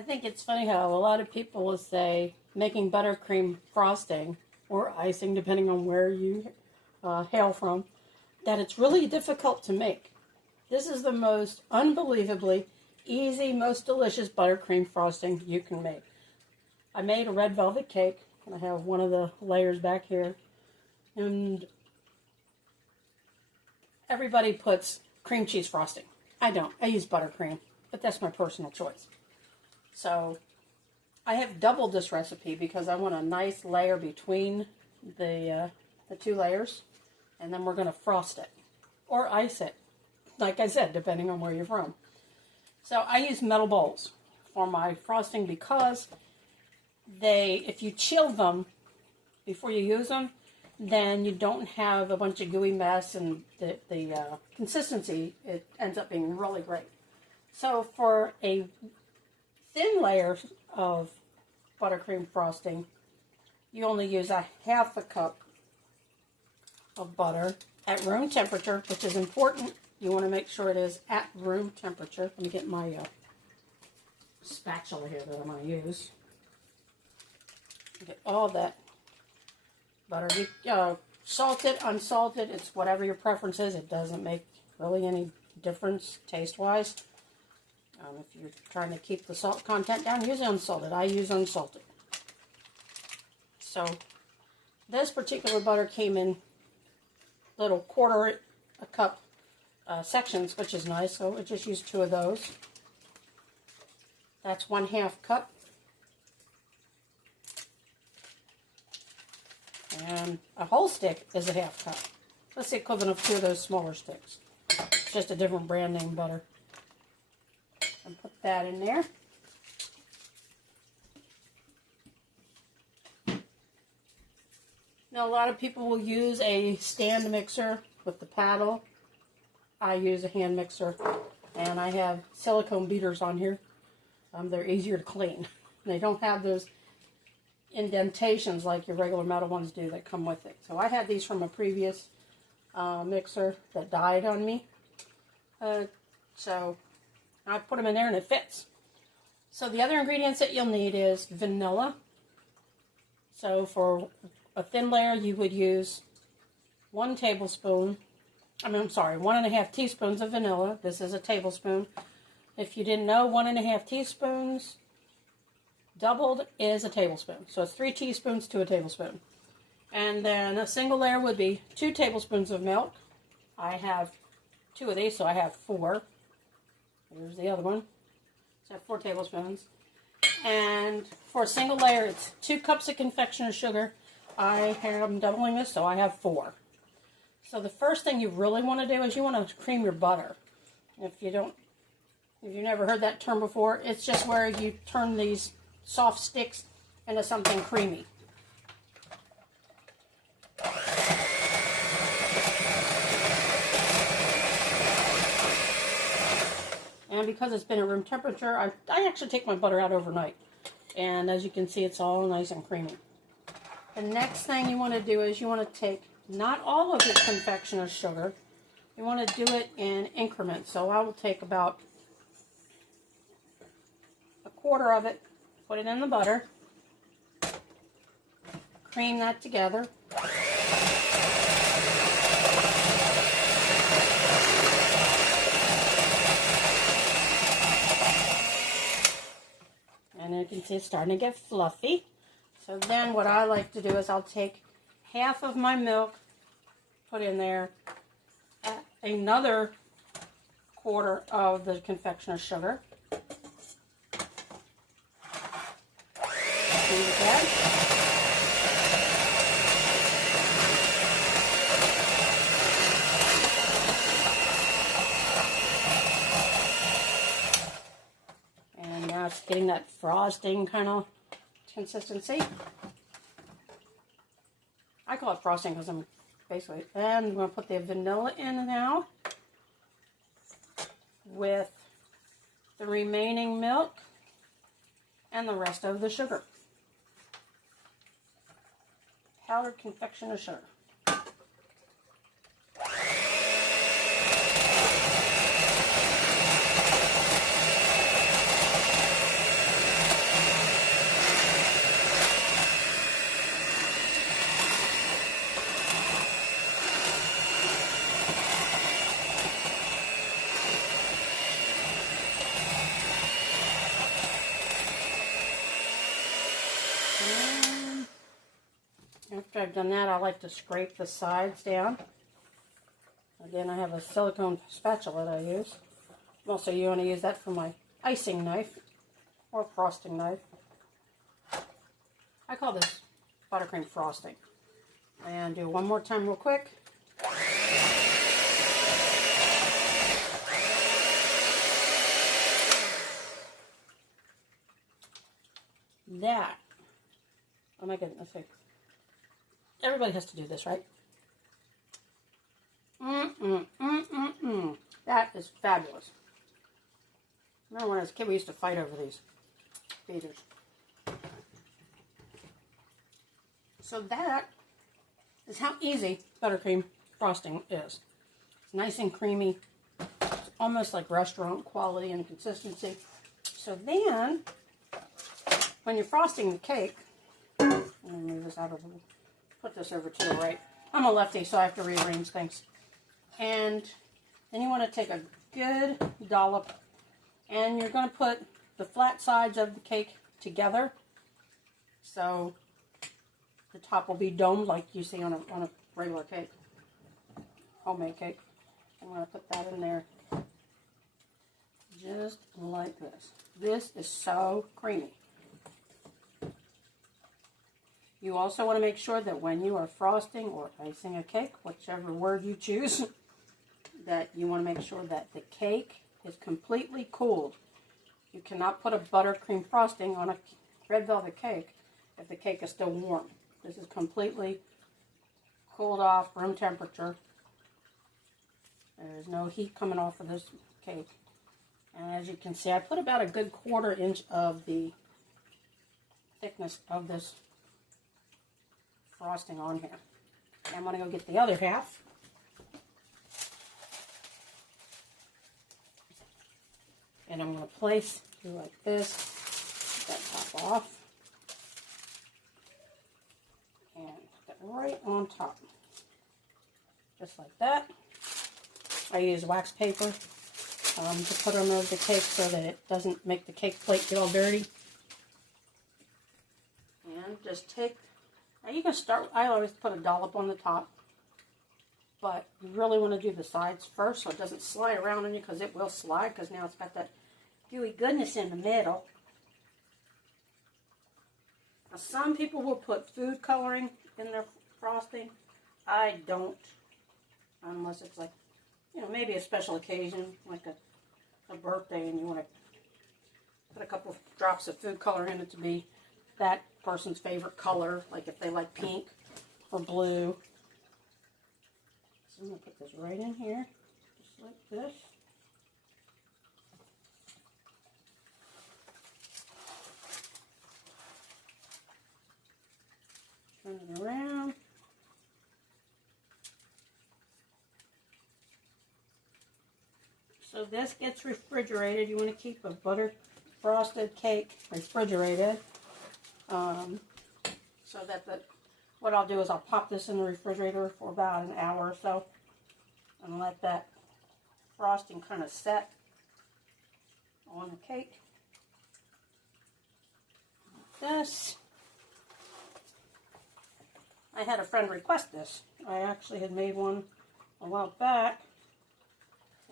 I think it's funny how a lot of people will say making buttercream frosting or icing, depending on where you hail from, that it's really difficult to make. This is the most unbelievably easy, most delicious buttercream frosting you can make. I made a red velvet cake, and I have one of the layers back here. And everybody puts cream cheese frosting. I don't. I use buttercream, but that's my personal choice. So I have doubled this recipe because I want a nice layer between the two layers, and then we're going to frost it or ice it, like I said, depending on where you're from. So I use metal bowls for my frosting because if you chill them before you use them, then you don't have a bunch of gooey mess, and the consistency, it ends up being really great. So for a thin layer of buttercream frosting, you only use a half a cup of butter at room temperature, which is important. You want to make sure it is at room temperature. Let me get my spatula here that I'm going to use. Get all that butter. Salted, unsalted, it's whatever your preference is. It doesn't make really any difference taste-wise. If you're trying to keep the salt content down, use unsalted. I use unsalted. So this particular butter came in little quarter a cup sections, which is nice. So I just used 2 of those. That's 1/2 cup. And a whole stick is a 1/2 cup. That's the equivalent of 2 of those smaller sticks. It's just a different brand name butter. And put that in there. Now, a lot of people will use a stand mixer with the paddle. I use a hand mixer, and I have silicone beaters on here. They're easier to clean. They don't have those indentations like your regular metal ones do that come with it. So I had these from a previous mixer that died on me. So I put them in there and it fits. So the other ingredients that you'll need is vanilla. So for a thin layer you would use 1 tablespoon, 1.5 teaspoons of vanilla. This is a tablespoon. If you didn't know, 1.5 teaspoons doubled is a tablespoon. So it's 3 teaspoons to a tablespoon. And then a single layer would be 2 tablespoons of milk. I have 2 of these, so I have 4. Here's the other one. So I have 4 tablespoons. And for a single layer, it's 2 cups of confectioner's sugar. I'm doubling this, so I have 4. So the first thing you really want to do is you want to cream your butter. If you've never heard that term before, it's just where you turn these soft sticks into something creamy. And because it's been at room temperature, I actually take my butter out overnight. And as you can see, it's all nice and creamy. The next thing you want to do is you want to take not all of your confectioner's sugar. You want to do it in increments. So I will take about a quarter of it, put it in the butter, cream that together. And you can see it's starting to get fluffy. So then what I like to do is I'll take half of my milk, put in there, another quarter of the confectioner's sugar. And now it's getting that frosting kind of consistency. I call it frosting because I'm basically, and I'm going to put the vanilla in now with the remaining milk and the rest of the sugar. Powdered confectioner's sugar. after I've done that, I like to scrape the sides down. Again, I have a silicone spatula that I use. Also, you want to use that for my icing knife or frosting knife. I call this buttercream frosting. And do one more time real quick. That, oh my goodness, everybody has to do this, right? That is fabulous. Remember when I was a kid, we used to fight over these beaters. So that is how easy buttercream frosting is. It's nice and creamy. It's almost like restaurant quality and consistency. So then, when you're frosting the cake, let me move this out of the, put this over to the right. I'm a lefty, so I have to rearrange things. And then you want to take a good dollop, and you're going to put the flat sides of the cake together. So the top will be domed like you see on a regular cake, homemade cake. I'm going to put that in there just like this. This is so creamy. You also want to make sure that when you are frosting or icing a cake, whichever word you choose, that you want to make sure that the cake is completely cooled. You cannot put a buttercream frosting on a red velvet cake if the cake is still warm. This is completely cooled off, room temperature. There is no heat coming off of this cake. And as you can see, I put about a good 1/4 inch of the thickness of this frosting on here. And I'm going to go get the other half. And I'm going to place it like this, put that top off, and put that right on top, just like that. I use wax paper to put on over the cake so that it doesn't make the cake plate get all dirty. And just take, now you can start, I always put a dollop on the top, but you really want to do the sides first so it doesn't slide around on you, because it will slide, because now it's got that gooey goodness in the middle. Now, some people will put food coloring in their frosting. I don't, unless it's like, you know, maybe a special occasion, like a birthday, and you want to put a couple of drops of food color in it to be that person's favorite color, like if they like pink or blue. So I'm going to put this right in here, just like this. Turn it around. So this gets refrigerated. You want to keep a butter frosted cake refrigerated. So that what I'll do is I'll pop this in the refrigerator for about an hour or so and let that frosting kind of set on the cake. Like this. I had a friend request this. I actually had made one a while back,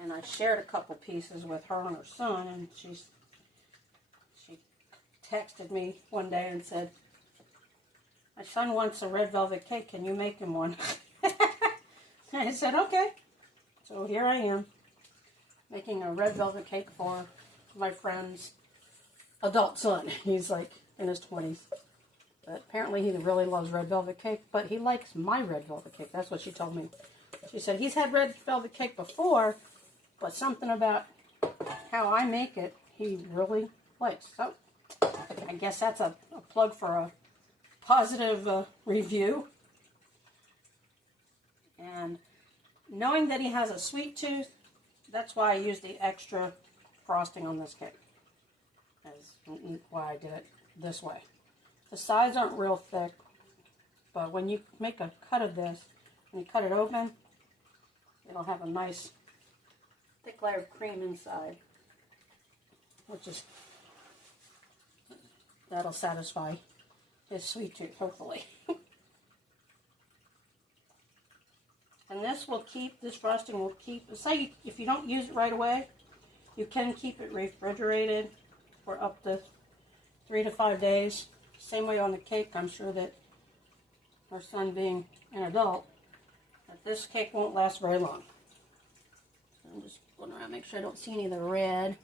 and I shared a couple pieces with her and her son, and she texted me one day and said, "My son wants a red velvet cake. Can you make him one?" I said, "Okay." So here I am, making a red velvet cake for my friend's adult son. He's like in his 20s. But apparently he really loves red velvet cake, but he likes my red velvet cake. That's what she told me. She said he's had red velvet cake before, but something about how I make it, he really likes. So I guess that's a plug for a positive review. And knowing that he has a sweet tooth, that's why I use the extra frosting on this cake. That's why I did it this way. The sides aren't real thick, but when you make a cut of this, and you cut it open, it'll have a nice thick layer of cream inside, which is, that'll satisfy his sweet tooth, hopefully. And this will keep, this frosting will keep, say if you don't use it right away, you can keep it refrigerated for up to 3 to 5 days. Same way on the cake. I'm sure that our son being an adult, that this cake won't last very long. So I'm just going around, make sure I don't see any of the red.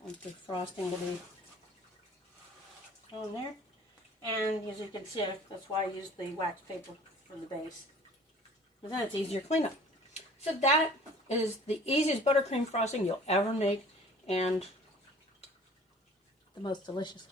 I want the frosting to be on there. And as you can see, that's why I used the wax paper for the base. Because then it's easier to clean up. So that is the easiest buttercream frosting you'll ever make, and the most delicious.